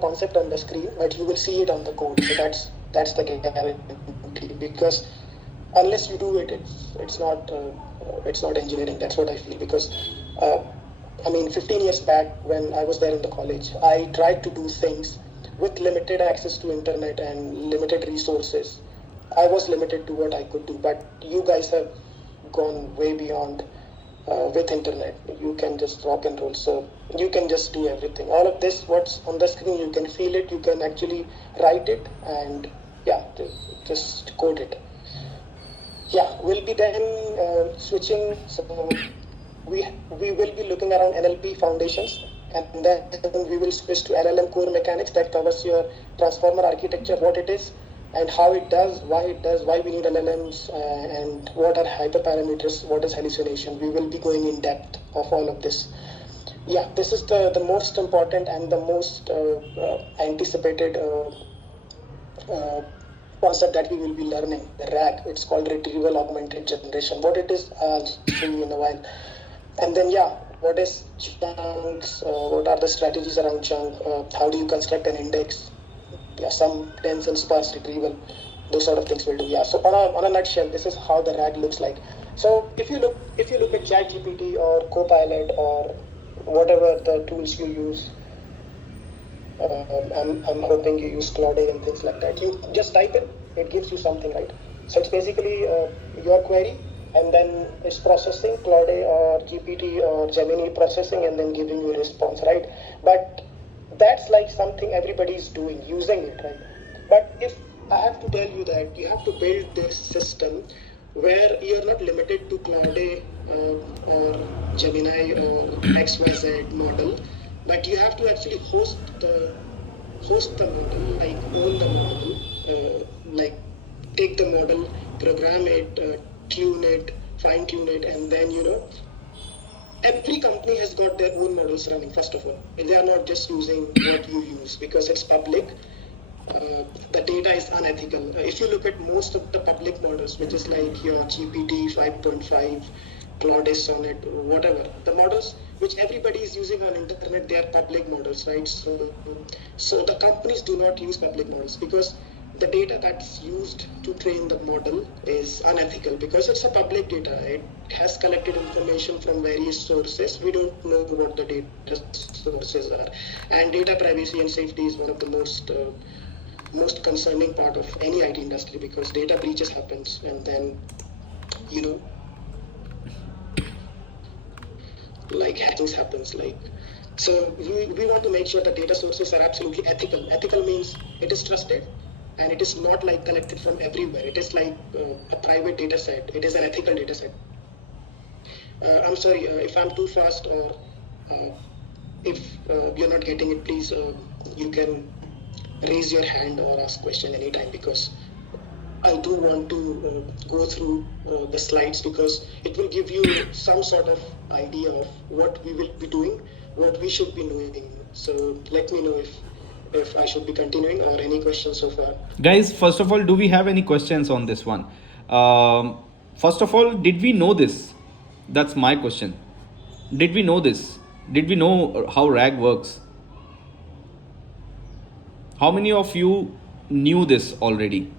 concept on the screen, but you will see it on the code. So that's the guarantee, because unless you do it, it's not engineering. That's what I feel. Because I mean, 15 years back when I was there in the college, I tried to do things with limited access to internet and limited resources. I was limited to what I could do, but you guys have gone way beyond. With internet, you can just rock and roll. So you can just do everything. All of this, what's on the screen, you can feel it. You can actually write it, and yeah, just code it. Yeah, we'll be then switching. So we will be looking around NLP foundations, and then we will switch to LLM core mechanics that covers your transformer architecture, what it is, and how it does, why we need LLMs, and what are hyperparameters, what is hallucination. We will be going in depth of all of this. Yeah, this is the most important and the most anticipated concept that we will be learning, the RAG. It's called Retrieval Augmented Generation. What it is, I'll show you in a while. And then, yeah, what is chunks? What are the strategies around chunk? How do you construct an index? Yeah, some dense and sparse retrieval, those sort of things will do. Yeah. So on a nutshell, this is how the RAG looks like. So if you look at ChatGPT or Copilot or whatever the tools you use, I'm hoping you use Claude and things like that. You just type it gives you something, right? So it's basically your query, and then it's processing, Claude or GPT or Gemini processing, and then giving you a response, right? But that's like something everybody's doing, using it, right? But if I have to tell you that you have to build this system where you're not limited to Claude or Gemini or XYZ model, but you have to actually host the model, like own the model, like take the model, program it, tune it, fine tune it, and then every company has got their own models running. First of all, and they are not just using what you use because it's public. The data is unethical. If you look at most of the public models, which is like your GPT 5.5, Claude Sonnet, whatever, the models which everybody is using on internet, they are public models, right? So the companies do not use public models because the data that's used to train the model is unethical because it's a public data. It has collected information from various sources. We don't know what the data sources are. And data privacy and safety is one of the most concerning part of any IT industry because data breaches happens, and then like hackings happens, like. So we want to make sure the data sources are absolutely ethical. Ethical means it is trusted, and it is not like collected from everywhere. It is like a private data set. It is an ethical data set. I'm sorry if I'm too fast, or if you're not getting it, please you can raise your hand or ask question anytime, because I do want to go through the slides because it will give you some sort of idea of what we will be doing, what we should be doing. So let me know if I should be continuing or any questions so far. Guys, first of all, do we have any questions on this one? First of all, did we know this? That's my question. Did we know this? Did we know how RAG works? How many of you knew this already?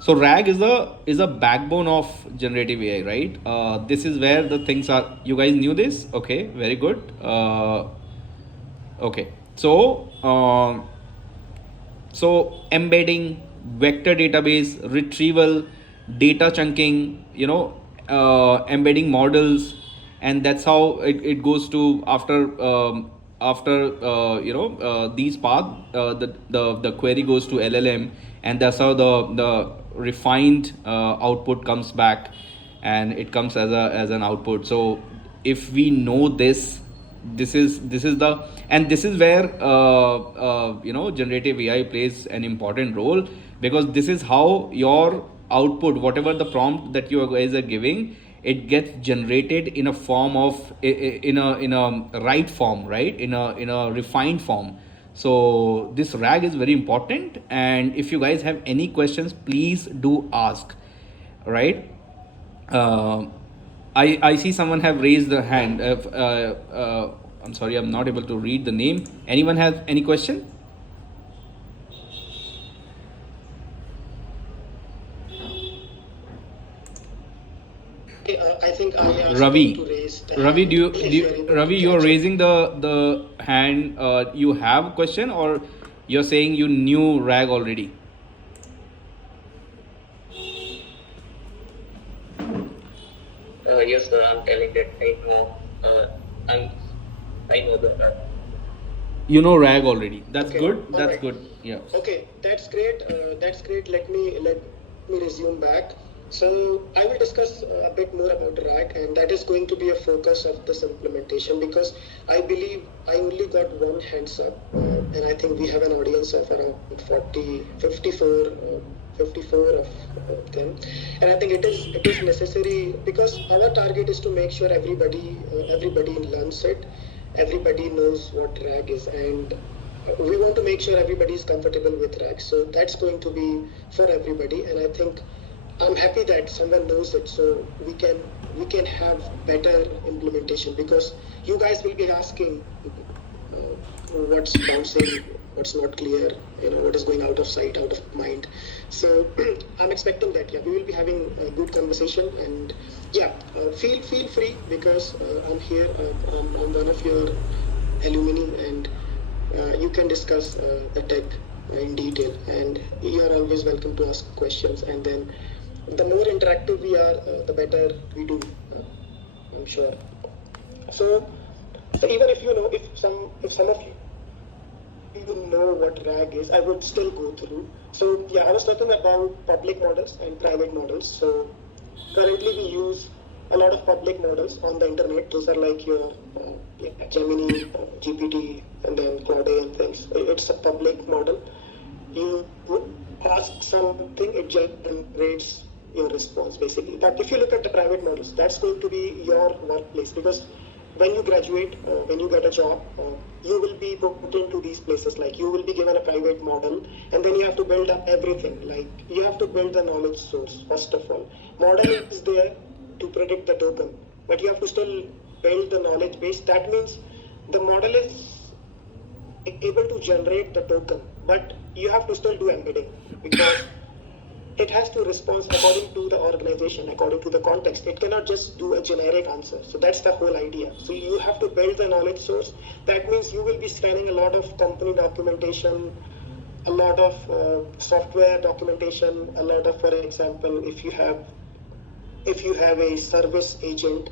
So RAG is a backbone of generative AI, right? This is where the things are. You guys knew this? Okay, very good. Okay, so embedding, vector database, retrieval, data chunking, embedding models, and that's how it goes to after these path. The query goes to LLM, and that's how the refined output comes back, and it comes as an output. So if we know this is the, and this is where generative AI plays an important role, because this is how your output, whatever the prompt that you guys are giving, it gets generated in a form of in a right form, right, in a refined form. So this RAG is very important, and if you guys have any questions, please do ask, right? I see someone have raised the hand. I'm sorry, I'm not able to read the name. Anyone has any question? Okay, I think I asked Ravi. them to raise the Ravi, hand if you are able Ravi, to you are catch it. raising the hand. You have a question, or you're saying you knew RAG already? Yes, sir, I'm telling that I'm, I know that. You know RAG already. That's Okay, good. all That's right. good. Yeah. Okay, that's great. That's great. Let me resume back. So I will discuss a bit more about RAG, and that is going to be a focus of this implementation because I believe I only got one hands up, and I think we have an audience of around 40, 54, 54 of them, and I think it is necessary because our target is to make sure everybody learns it, everybody knows what RAG is, and we want to make sure everybody is comfortable with RAG. So that's going to be for everybody, and I think I'm happy that someone knows it, so we can have better implementation because you guys will be asking what's bouncing, what's not clear, what is going out of sight, out of mind. So I'm expecting that. Yeah, we will be having a good conversation, and yeah, feel free because I'm here. I'm one of your alumni, and you can discuss the tech in detail, and you are always welcome to ask questions. And then the more interactive we are, the better we do. I'm sure. So, so even if if some of you know what RAG is, I would still go through. So yeah, I was talking about public models and private models. So currently we use a lot of public models on the internet. Those are like your Gemini, GPT, and then Claude and things. It's a public model. You ask something, it generates your response basically. But if you look at the private models, that's going to be your workplace because when you graduate, when you get a job, you will be put into these places. Like you will be given a private model, and then you have to build up everything. Like you have to build the knowledge source first of all. Model is there to predict the token, but you have to still build the knowledge base. That means the model is able to generate the token, but you have to still do embedding because it has to respond according to the organization, according to the context. It cannot just do a generic answer. So that's the whole idea. So you have to build the knowledge source. That means you will be scanning a lot of company documentation, a lot of software documentation, a lot of, for example, if you have a service agent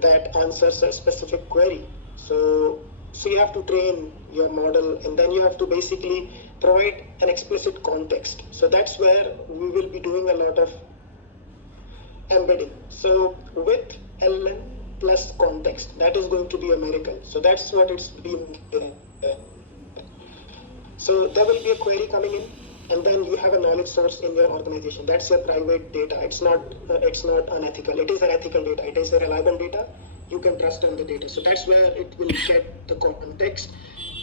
that answers a specific query. So you have to train your model, and then you have to basically provide an explicit context. So that's where we will be doing a lot of embedding. So with LLM plus context, that is going to be a miracle. So that's what it's been. So there will be a query coming in, and then you have a knowledge source in your organization. That's your private data. It's not unethical. It is an ethical data. It is a reliable data. You can trust on the data. So that's where it will get the context,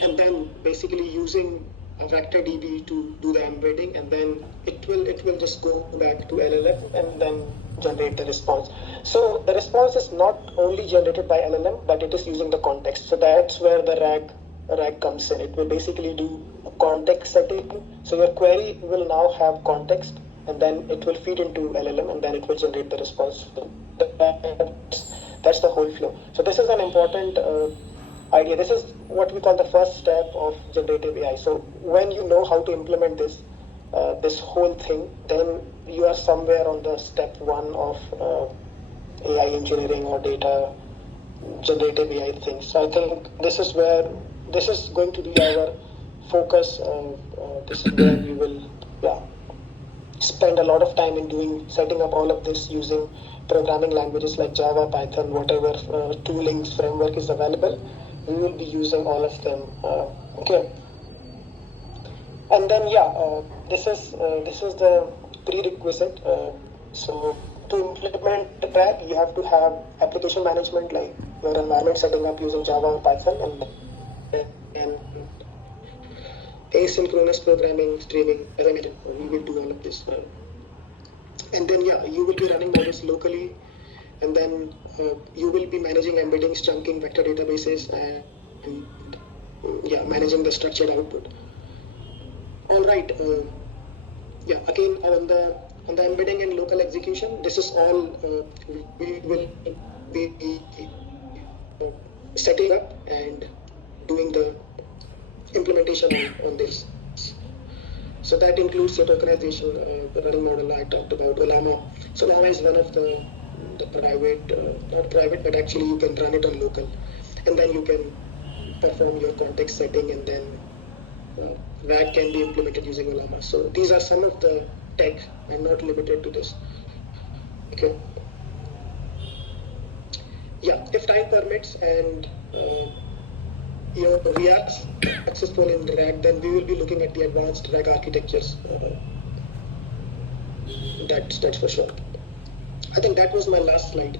and then basically using a vector DB to do the embedding, and then it will just go back to LLM and then generate the response. So the response is not only generated by LLM, but it is using the context. So that's where the RAG comes in. It will basically do a context setting. So your query will now have context, and then it will feed into LLM, and then it will generate the response. That's the whole flow. So this is an important idea. This is what we call the first step of generative AI. So when you know how to implement this whole thing, then you are somewhere on the step one of AI engineering or data generative AI things. So I think this is going to be our focus, and this is where we will spend a lot of time in setting up all of this using programming languages like Java, Python, whatever toolings framework is available. We will be using all of them. Okay. And then this is the prerequisite. So to implement the RAG, you have to have application management, like your environment setting up using Java or Python, and asynchronous programming, streaming. As I mentioned, we will do all of this. And then you will be running models locally, and then you will be managing embeddings, chunking, vector databases, and managing the structured output. All right. Again on the embedding and local execution, this is all we will be setting up and doing the implementation on this. So that includes the tokenization, the running model I talked about, Ollama. So Ollama is one of the private, not private, but actually you can run it on local, and then you can perform your context setting, and then RAG can be implemented using Ollama. So these are some of the tech, and not limited to this. Okay. Yeah, if time permits and we are successful in RAG, then we will be looking at the advanced RAG architectures. That's for sure. I think that was my last slide.